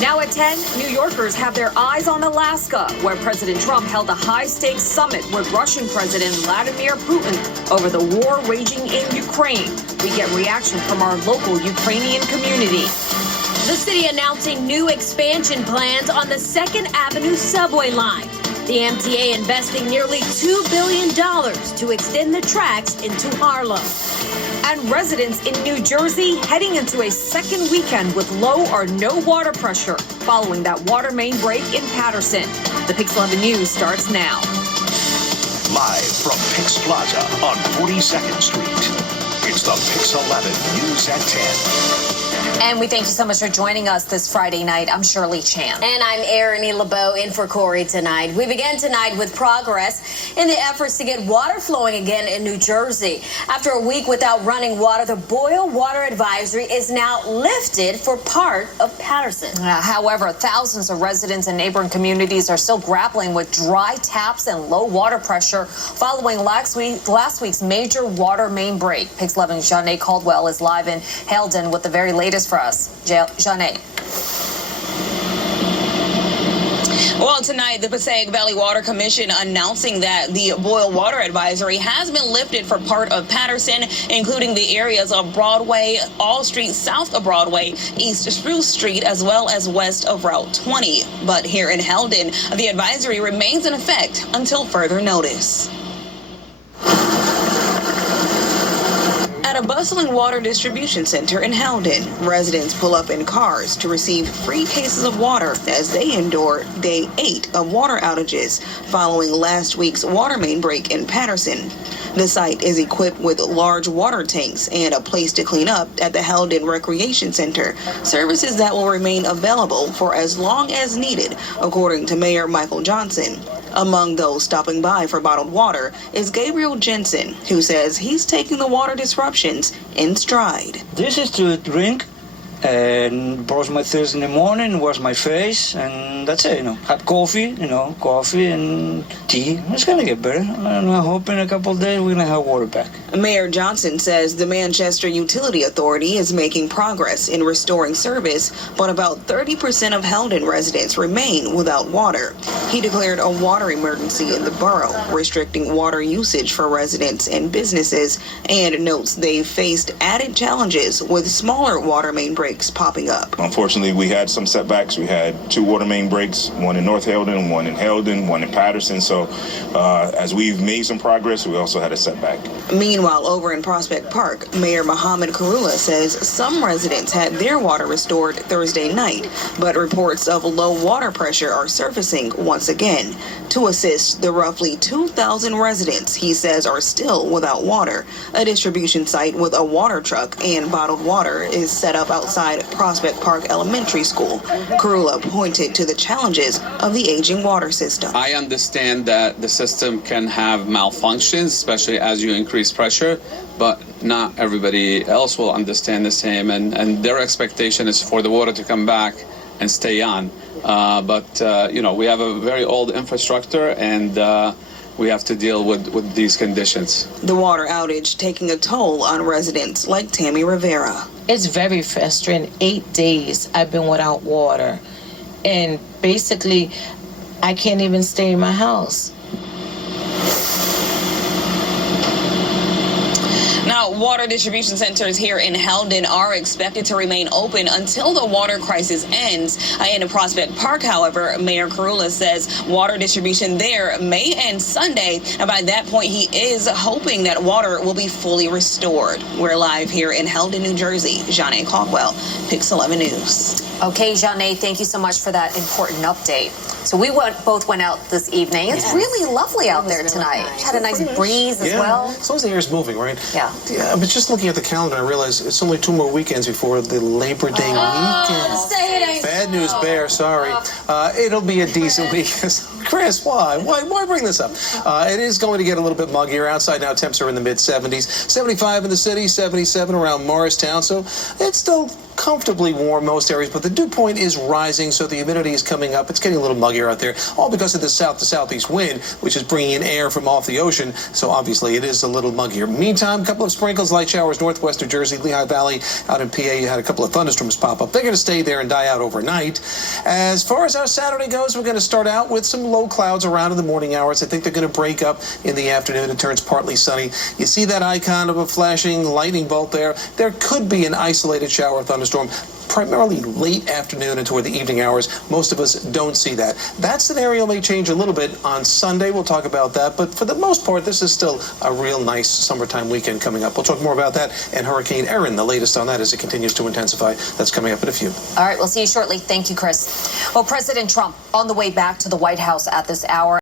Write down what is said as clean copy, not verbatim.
Now at 10, New Yorkers have their eyes on Alaska, where President Trump held a high-stakes summit with Russian President Vladimir Putin over the war raging in Ukraine. We get reaction from our local Ukrainian community. The city announcing new expansion plans on the 2nd Avenue subway line. The MTA investing nearly $2 billion to extend the tracks into Harlem. And residents in New Jersey heading into a second weekend with low or no water pressure following that water main break in Patterson. The PIX11 News starts now. Live from PIX Plaza on 42nd Street, it's the PIX11 News at 10. And we thank you so much for joining us this Friday night. I'm Shirley Chan. And I'm Erin LeBeau in for Corey tonight. We begin tonight with progress in the efforts to get water flowing again in New Jersey. After a week without running water, the boil water advisory is now lifted for part of Patterson. However, thousands of residents in neighboring communities are still grappling with dry taps and low water pressure following last week's major water main break. PIX11's Janae Caldwell is live in Haledon with the very latest for us. Janae. Well, tonight, the Passaic Valley Water Commission announcing that the boil water advisory has been lifted for part of Patterson, including the areas of Broadway, All Street south of Broadway, East Spruce Street, as well as west of Route 20. But here in Haledon, the advisory remains in effect until further notice. At a bustling water distribution center in Haledon, residents pull up in cars to receive free cases of water as they endure day 8 of water outages following last week's water main break in Patterson. The site is equipped with large water tanks and a place to clean up at the Haledon Recreation Center, services that will remain available for as long as needed, according to Mayor Michael Johnson. Among those stopping by for bottled water is Gabriel Jensen, who says he's taking the water disruptions in stride. This is to drink and brush my teeth in the morning, wash my face, and that's it, Have coffee, coffee and tea. It's gonna get better. And I hope in a couple of days we're gonna have water back. Mayor Johnson says the Manchester Utility Authority is making progress in restoring service, but about 30% of Haledon residents remain without water. He declared a water emergency in the borough, restricting water usage for residents and businesses, and notes they've faced added challenges with smaller water main breaks popping up. Unfortunately, we had some setbacks. We had 2 water main breaks, one in North Haledon, one in Haledon, one in Patterson. So as we've made some progress, we also had a setback. Meanwhile, over in Prospect Park, Mayor Mohammed Karula says some residents had their water restored Thursday night, but reports of low water pressure are surfacing once again. To assist the roughly 2,000 residents he says are still without water, a distribution site with a water truck and bottled water is set up outside Prospect Park Elementary School. Karula pointed to the challenges of the aging water system. I understand that the system can have malfunctions, especially as you increase pressure, but not everybody else will understand the same, and their expectation is for the water to come back and stay on. But we have a very old infrastructure, and we have to deal with these conditions. The water outage taking a toll on residents like Tammy Rivera. It's very frustrating. 8 days I've been without water, and basically I can't even stay in my house. Now, water distribution centers here in Haledon are expected to remain open until the water crisis ends. In Prospect Park, however, Mayor Karula says water distribution there may end Sunday. And by that point, he is hoping that water will be fully restored. We're live here in Haledon, New Jersey. Janae Caldwell, PIX11 News. Okay, Janae, thank you so much for that important update. So we both went out this evening. It's really lovely out there tonight. Nice. Had a nice breeze as well. As long as the air's moving, right? Yeah. I was just looking at the calendar and I realized it's only 2 more weekends before the Labor Day weekend. Say it ain't Bad news, Bear, sorry. It'll be a decent week. Chris, why? Why bring this up? It is going to get a little bit muggier. Outside now, temps are in the mid-70s. 75 in the city, 77 around Morristown. So it's still comfortably warm most areas, but the dew point is rising, so the humidity is coming up. It's getting a little muggier out there, all because of the south to southeast wind, which is bringing in air from off the ocean. So obviously it is a little muggier. Meantime, a couple of sprinkles, light showers, northwest New Jersey, Lehigh Valley, out in PA. You had a couple of thunderstorms pop up. They're going to stay there and die out overnight. As far as our Saturday goes, we're going to start out with some low clouds around in the morning hours. I think they're going to break up in the afternoon. It turns partly sunny. You see that icon of a flashing lightning bolt there? There could be an isolated shower or thunderstorm, primarily late afternoon and toward the evening hours. Most of us don't see that. That scenario may change a little bit on Sunday. We'll talk about that. But for the most part, this is still a real nice summertime weekend coming up. We'll talk more about that and Hurricane Erin, the latest on that as it continues to intensify. That's coming up in a few. All right, we'll see you shortly. Thank you, Chris. Well, President Trump on the way back to the White House at this hour.